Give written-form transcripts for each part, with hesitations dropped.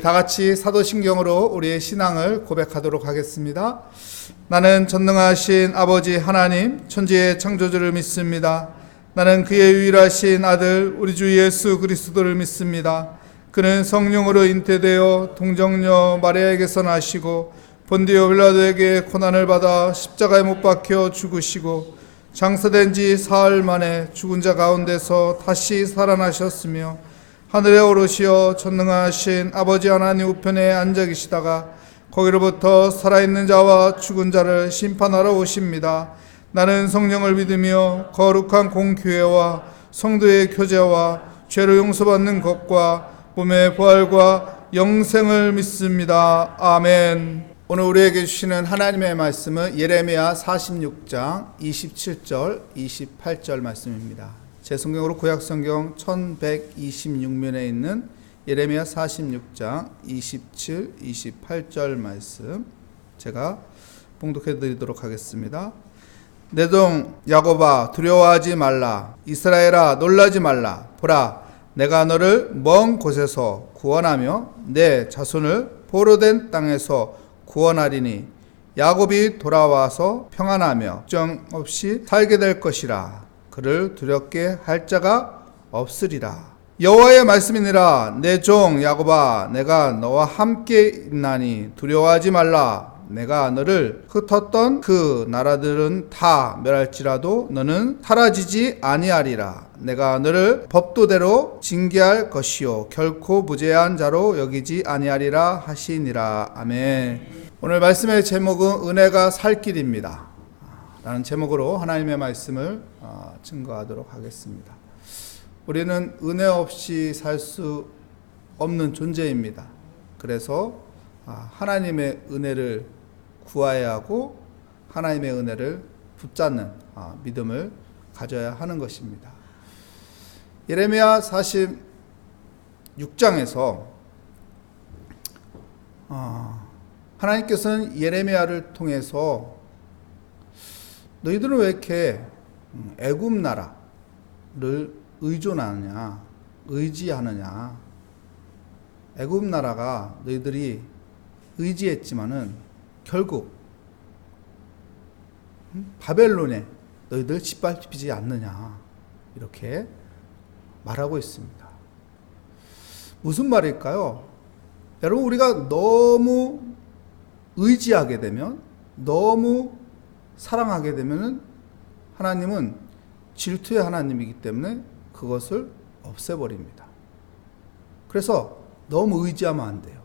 다 같이 사도신경으로 우리의 신앙을 고백하도록 하겠습니다. 나는 전능하신 아버지 하나님 천지의 창조주를 믿습니다. 나는 그의 유일하신 아들 우리 주 예수 그리스도를 믿습니다. 그는 성령으로 잉태되어 동정녀 마리아에게서 나시고 본디오 빌라도에게 고난을 받아 십자가에 못 박혀 죽으시고 장사된 지 사흘 만에 죽은 자 가운데서 다시 살아나셨으며 하늘에 오르시어 전능하신 아버지 하나님 우편에 앉아 계시다가 거기로부터 살아있는 자와 죽은 자를 심판하러 오십니다. 나는 성령을 믿으며 거룩한 공교회와 성도의 교제와 죄로 용서받는 것과 몸의 부활과 영생을 믿습니다. 아멘. 오늘 우리에게 주시는 하나님의 말씀은 예레미야 46장 27절 28절 말씀입니다. 제 성경으로 구약성경 1126면에 있는 예레미야 46장 27, 28절 말씀 제가 봉독해 드리도록 하겠습니다. 내 종 야곱아 두려워하지 말라. 이스라엘아 놀라지 말라. 보라 내가 너를 먼 곳에서 구원하며 내 자손을 보로된 땅에서 구원하리니 야곱이 돌아와서 평안하며 걱정 없이 살게 될 것이라. 그를 두렵게 할 자가 없으리라. 여호와의 말씀이니라. 내 종 야곱아 내가 너와 함께 있나니 두려워하지 말라. 내가 너를 흩었던 그 나라들은 다 멸할지라도 너는 사라지지 아니하리라. 내가 너를 법도대로 징계할 것이요 결코 무죄한 자로 여기지 아니하리라 하시니라. 아멘. 오늘 말씀의 제목은 은혜가 살 길입니다 라는 제목으로 하나님의 말씀을 증거하도록 하겠습니다. 우리는 은혜 없이 살 수 없는 존재입니다. 그래서 하나님의 은혜를 구해야 하고 하나님의 은혜를 붙잡는 믿음을 가져야 하는 것입니다. 예레미야 46장에서 하나님께서는 예레미야를 통해서 너희들은 왜 이렇게 애굽 나라를 의존하느냐, 의지하느냐. 애굽 나라가 너희들이 의지했지만은 결국 바벨론에 너희들 짓밟히지 않느냐 이렇게 말하고 있습니다. 무슨 말일까요? 여러분 우리가 너무 의지하게 되면 너무 사랑하게 되면 하나님은 질투의 하나님이기 때문에 그것을 없애버립니다. 그래서 너무 의지하면 안 돼요.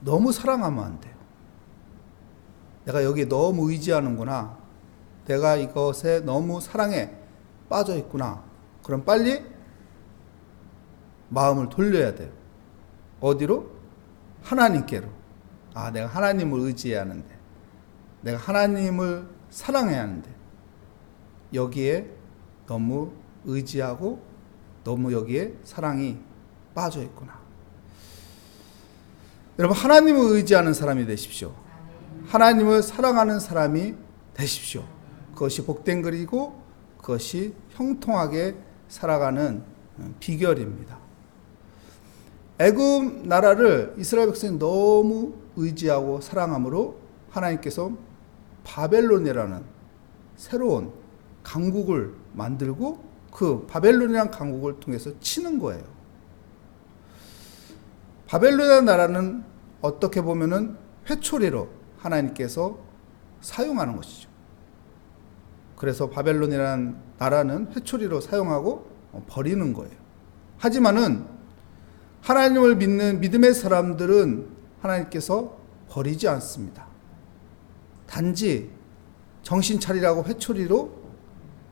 너무 사랑하면 안 돼요. 내가 여기 너무 의지하는구나. 내가 이것에 너무 사랑에 빠져 있구나. 그럼 빨리 마음을 돌려야 돼요. 어디로? 하나님께로. 내가 하나님을 의지해야 하는데, 내가 하나님을 사랑해야 하는데 여기에 너무 의지하고 너무 여기에 사랑이 빠져 있구나. 여러분 하나님을 의지하는 사람이 되십시오. 하나님을 사랑하는 사람이 되십시오. 그것이 복된 글이고 그것이 형통하게 살아가는 비결입니다. 애굽 나라를 이스라엘 백성이 너무 의지하고 사랑함으로 하나님께서 바벨론이라는 새로운 강국을 만들고 그 바벨론이라는 강국을 통해서 치는 거예요. 바벨론이라는 나라는 어떻게 보면은 회초리로 하나님께서 사용하는 것이죠. 그래서 바벨론이라는 나라는 회초리로 사용하고 버리는 거예요. 하지만은 하나님을 믿는 믿음의 사람들은 하나님께서 버리지 않습니다. 단지 정신 차리라고 회초리로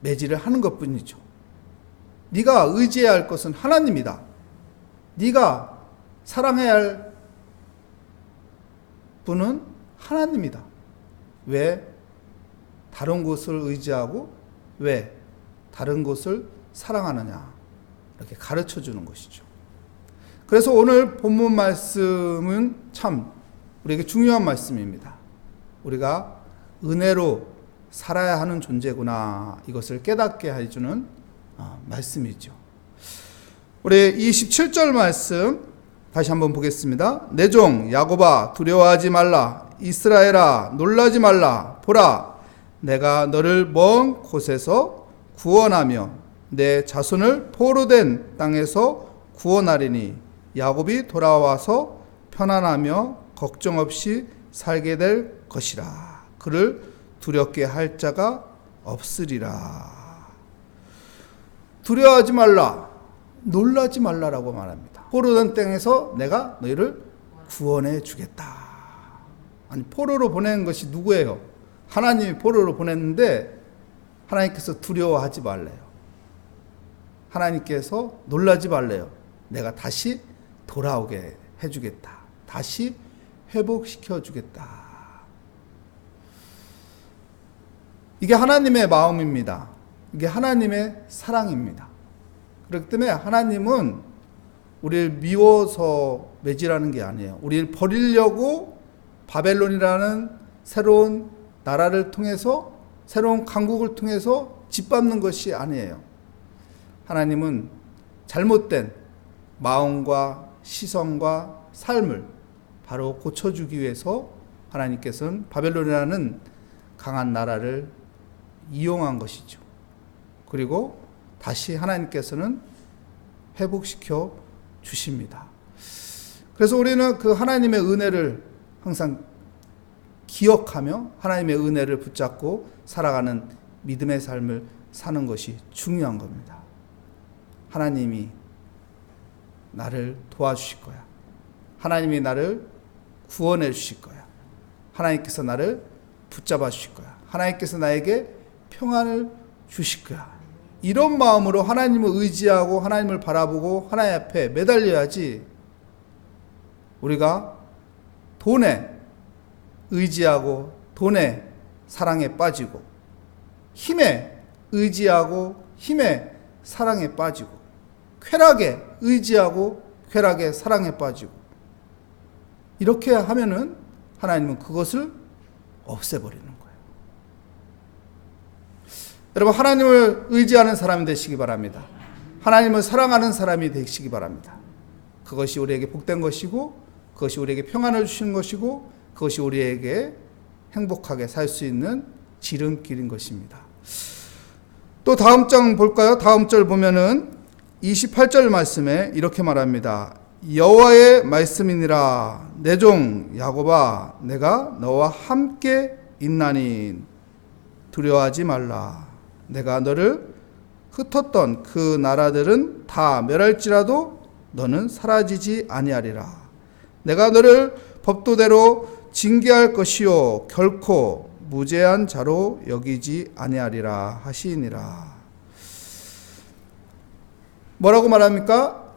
매질을 하는 것뿐이죠. 네가 의지해야 할 것은 하나님이다. 네가 사랑해야 할 분은 하나님이다. 왜 다른 곳을 의지하고 왜 다른 곳을 사랑하느냐 이렇게 가르쳐 주는 것이죠. 그래서 오늘 본문 말씀은 참 우리에게 중요한 말씀입니다. 우리가 은혜로 살아야 하는 존재구나 이것을 깨닫게 해주는 말씀이죠. 우리 27절 말씀 다시 한번 보겠습니다. 내 종 야곱아 두려워하지 말라. 이스라엘아 놀라지 말라. 보라 내가 너를 먼 곳에서 구원하며 내 자손을 포로된 땅에서 구원하리니 야곱이 돌아와서 편안하며 걱정 없이 살게 될 것이라. 그를 두렵게 할 자가 없으리라. 두려워하지 말라, 놀라지 말라라고 말합니다. 포로된 땅에서 내가 너희를 구원해 주겠다. 아니, 포로로 보낸 것이 누구예요? 하나님이 포로로 보냈는데 하나님께서 두려워하지 말래요. 하나님께서 놀라지 말래요. 내가 다시 돌아오게 해주겠다. 다시 회복시켜 주겠다. 이게 하나님의 마음입니다. 이게 하나님의 사랑입니다. 그렇기 때문에 하나님은 우리를 미워서 매질하는 게 아니에요. 우리를 버리려고 바벨론이라는 새로운 나라를 통해서, 새로운 강국을 통해서 짓밟는 것이 아니에요. 하나님은 잘못된 마음과 시선과 삶을 바로 고쳐주기 위해서 하나님께서는 바벨론이라는 강한 나라를 이용한 것이죠. 그리고 다시 하나님께서는 회복시켜 주십니다. 그래서 우리는 그 하나님의 은혜를 항상 기억하며 하나님의 은혜를 붙잡고 살아가는 믿음의 삶을 사는 것이 중요한 겁니다. 하나님이 나를 도와주실 거야. 하나님이 나를 구원해 주실 거야. 하나님께서 나를 붙잡아 주실 거야. 하나님께서 나에게 평안을 주실 거야. 이런 마음으로 하나님을 의지하고 하나님을 바라보고 하나님 앞에 매달려야지 우리가 돈에 의지하고 돈의 사랑에 빠지고 힘에 의지하고 힘의 사랑에 빠지고 쾌락에 의지하고 쾌락의 사랑에 빠지고 이렇게 하면은 하나님은 그것을 없애버리는 거예요. 여러분, 하나님을 의지하는 사람이 되시기 바랍니다. 하나님을 사랑하는 사람이 되시기 바랍니다. 그것이 우리에게 복된 것이고 그것이 우리에게 평안을 주시는 것이고 그것이 우리에게 행복하게 살 수 있는 지름길인 것입니다. 또 다음 장 볼까요? 다음 절 보면은 28절 말씀에 이렇게 말합니다. 여호와의 말씀이니라. 내 종 야곱아 내가 너와 함께 있나니 두려워하지 말라. 내가 너를 흩었던 그 나라들은 다 멸할지라도 너는 사라지지 아니하리라. 내가 너를 법도대로 징계할 것이요 결코 무죄한 자로 여기지 아니하리라 하시니라. 뭐라고 말합니까?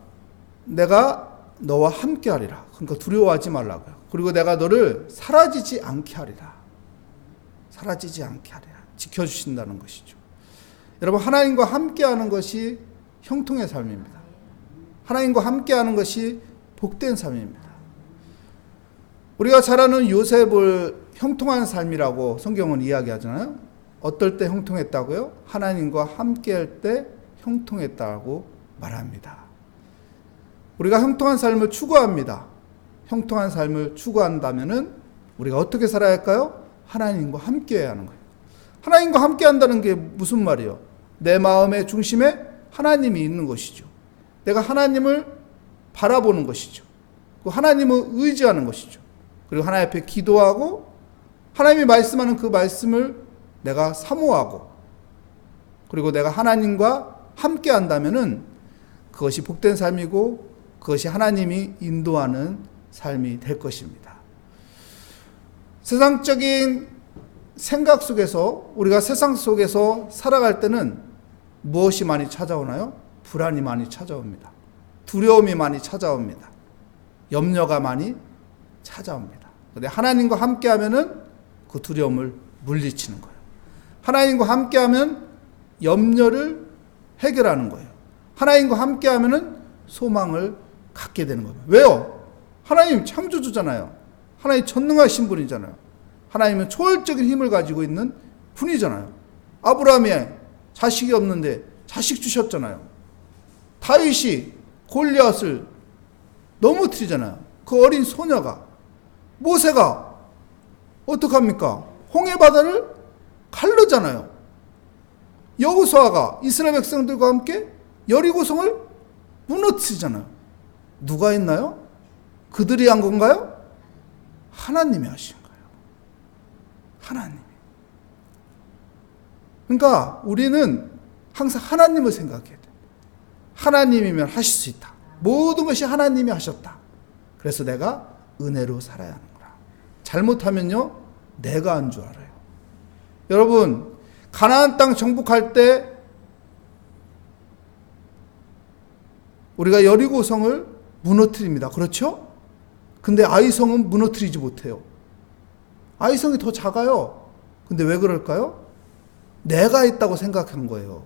내가 너와 함께 하리라. 그러니까 두려워하지 말라고요. 그리고 내가 너를 사라지지 않게 하리라. 사라지지 않게 하리라. 지켜주신다는 것이죠. 여러분, 하나님과 함께하는 것이 형통의 삶입니다. 하나님과 함께하는 것이 복된 삶입니다. 우리가 잘 아는 요셉을 형통한 삶이라고 성경은 이야기하잖아요. 어떨 때 형통했다고요? 하나님과 함께할 때 형통했다고 말합니다. 우리가 형통한 삶을 추구합니다. 형통한 삶을 추구한다면은 우리가 어떻게 살아야 할까요? 하나님과 함께해야 하는 거예요. 하나님과 함께한다는 게 무슨 말이에요? 내 마음의 중심에 하나님이 있는 것이죠. 내가 하나님을 바라보는 것이죠. 하나님을 의지하는 것이죠. 그리고 하나님 앞에 기도하고 하나님이 말씀하는 그 말씀을 내가 사모하고 그리고 내가 하나님과 함께 한다면은 그것이 복된 삶이고 그것이 하나님이 인도하는 삶이 될 것입니다. 세상적인 생각 속에서 우리가 세상 속에서 살아갈 때는 무엇이 많이 찾아오나요? 불안이 많이 찾아옵니다. 두려움이 많이 찾아옵니다. 염려가 많이 찾아옵니다. 그런데 하나님과 함께하면은 그 두려움을 물리치는 거예요. 하나님과 함께하면 염려를 해결하는 거예요. 하나님과 함께하면은 소망을 갖게 되는 거예요. 왜요? 하나님 창조주잖아요. 하나님 전능하신 분이잖아요. 하나님은 초월적인 힘을 가지고 있는 분이잖아요. 아브라함이 자식이 없는데 자식 주셨잖아요. 다윗이 골리앗을 넘어뜨리잖아요. 그 어린 소녀가, 모세가 어떡합니까? 홍해바다를 갈르잖아요. 여호수아가 이스라엘 백성들과 함께 여리고성을 무너뜨리잖아요. 누가 했나요? 그들이 한 건가요? 하나님이 하신 거예요. 하나님. 그러니까 우리는 항상 하나님을 생각해야 돼요. 하나님이면 하실 수 있다. 모든 것이 하나님이 하셨다. 그래서 내가 은혜로 살아야 하는구나. 잘못하면요, 내가 한 줄 알아요. 여러분, 가나안 땅 정복할 때 우리가 여리고성을 무너뜨립니다. 그렇죠? 근데 아이성은 무너뜨리지 못해요. 아이성이 더 작아요. 근데 왜 그럴까요? 내가 했다고 생각한 거예요.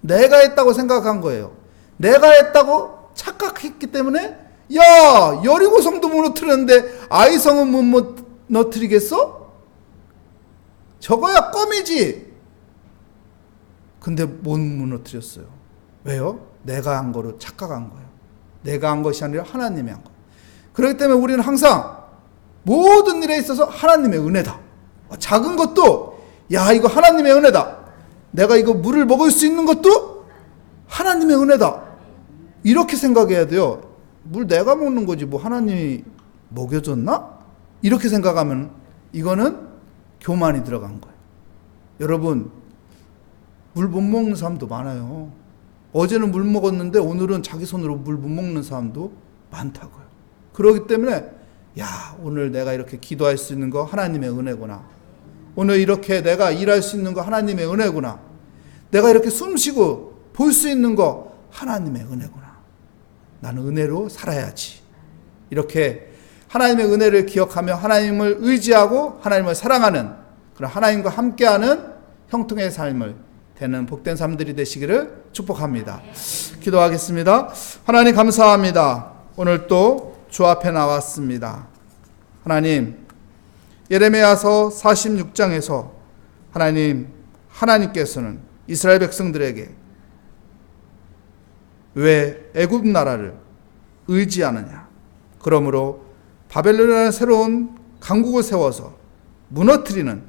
내가 했다고 생각한 거예요. 내가 했다고 착각했기 때문에, 야, 여리고성도 무너뜨렸는데 아이성은 못 무너뜨리겠어? 저거야 껌이지. 근데 못 무너뜨렸어요. 왜요? 내가 한 거로 착각한 거예요. 내가 한 것이 아니라 하나님이 한 거예요. 그렇기 때문에 우리는 항상 모든 일에 있어서 하나님의 은혜다. 작은 것도, 야, 이거 하나님의 은혜다. 내가 이거 물을 먹을 수 있는 것도 하나님의 은혜다. 이렇게 생각해야 돼요. 물 내가 먹는 거지 뭐 하나님이 먹여줬나? 이렇게 생각하면 이거는 교만이 들어간 거예요. 여러분, 물 못 먹는 사람도 많아요. 어제는 물 먹었는데 오늘은 자기 손으로 물 못 먹는 사람도 많다고요. 그렇기 때문에, 야, 오늘 내가 이렇게 기도할 수 있는 거 하나님의 은혜구나. 오늘 이렇게 내가 일할 수 있는 거 하나님의 은혜구나. 내가 이렇게 숨 쉬고 볼 수 있는 거 하나님의 은혜구나. 나는 은혜로 살아야지. 이렇게 하나님의 은혜를 기억하며 하나님을 의지하고 하나님을 사랑하는, 그런 하나님과 함께하는 형통의 삶을 되는 복된 삶들이 되시기를 축복합니다. 기도하겠습니다. 하나님 감사합니다. 오늘 또 주 앞에 나왔습니다. 하나님, 예레미야서 46장에서 하나님께서는 이스라엘 백성들에게 왜 애굽 나라를 의지하느냐, 그러므로 바벨론이라는 새로운 강국을 세워서 무너뜨리는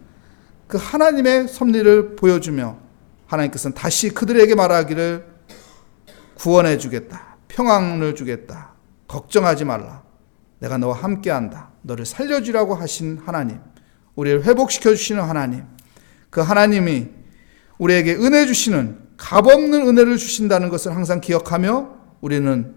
그 하나님의 섭리를 보여주며 하나님께서는 다시 그들에게 말하기를 구원해 주겠다, 평안을 주겠다, 걱정하지 말라, 내가 너와 함께한다, 너를 살려주라고 하신 하나님, 우리를 회복시켜 주시는 하나님, 그 하나님이 우리에게 은혜 주시는, 값없는 은혜를 주신다는 것을 항상 기억하며 우리는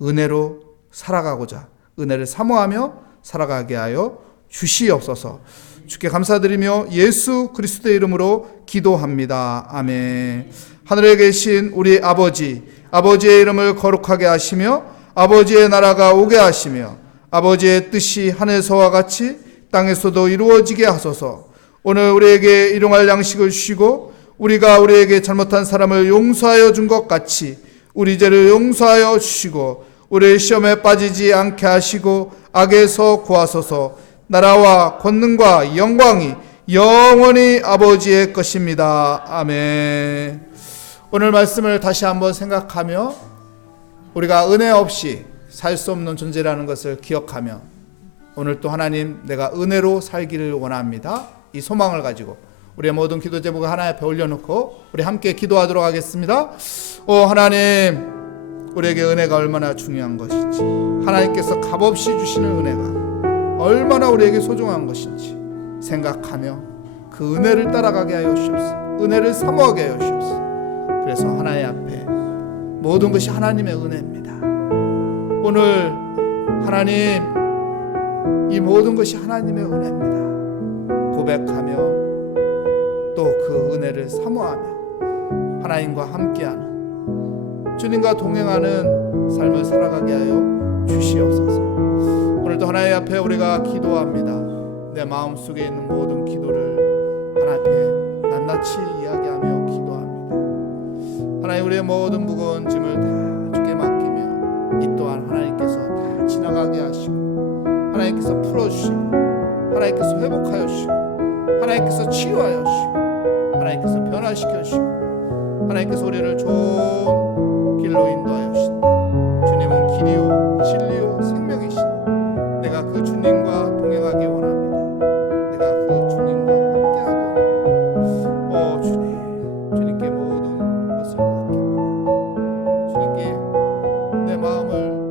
은혜로 살아가고자, 은혜를 사모하며 살아가게 하여 주시옵소서. 주께 감사드리며 예수 그리스도의 이름으로 기도합니다. 아멘. 하늘에 계신 우리 아버지, 아버지의 이름을 거룩하게 하시며 아버지의 나라가 오게 하시며 아버지의 뜻이 하늘에서와 같이 땅에서도 이루어지게 하소서. 오늘 우리에게 일용할 양식을 주시고 우리가 우리에게 잘못한 사람을 용서하여 준 것 같이 우리 죄를 용서하여 주시고 우리의 시험에 빠지지 않게 하시고 악에서 구하소서. 나라와 권능과 영광이 영원히 아버지의 것입니다. 아멘. 오늘 말씀을 다시 한번 생각하며 우리가 은혜 없이 살 수 없는 존재라는 것을 기억하며 오늘 또 하나님, 내가 은혜로 살기를 원합니다, 이 소망을 가지고 우리의 모든 기도 제목을 하나님 앞에 올려놓고 우리 함께 기도하도록 하겠습니다. 오 하나님, 우리에게 은혜가 얼마나 중요한 것인지, 하나님께서 값없이 주시는 은혜가 얼마나 우리에게 소중한 것인지 생각하며 그 은혜를 따라가게 하여 주옵소서. 은혜를 사모하게 하여 주옵소서. 그래서 하나님 앞에 모든 것이 하나님의 은혜입니다. 오늘 하나님, 이 모든 것이 하나님의 은혜입니다 고백하며 또 그 은혜를 사모하며 하나님과 함께하는, 주님과 동행하는 삶을 살아가게 하여 주시옵소서. 오늘도 하나님 앞에 우리가 기도합니다. 내 마음속에 있는 모든 기도를 하나님 앞에 낱낱이 이야기하며 기도합니다. 하나님, 우리의 모든 무거운 짐을 다 주께 맡기며 이 또한 하나님께서 다 지나가게 하시고 하나님께서 풀어주시고 하나님께서 회복하여 주시고 하나님께서 치유하여 주시고 하나님께서 변화시켜 주시고 하나님께서 우리를 좋은 길로 인도하여 주신다. 주님은 길이요 진리 마음을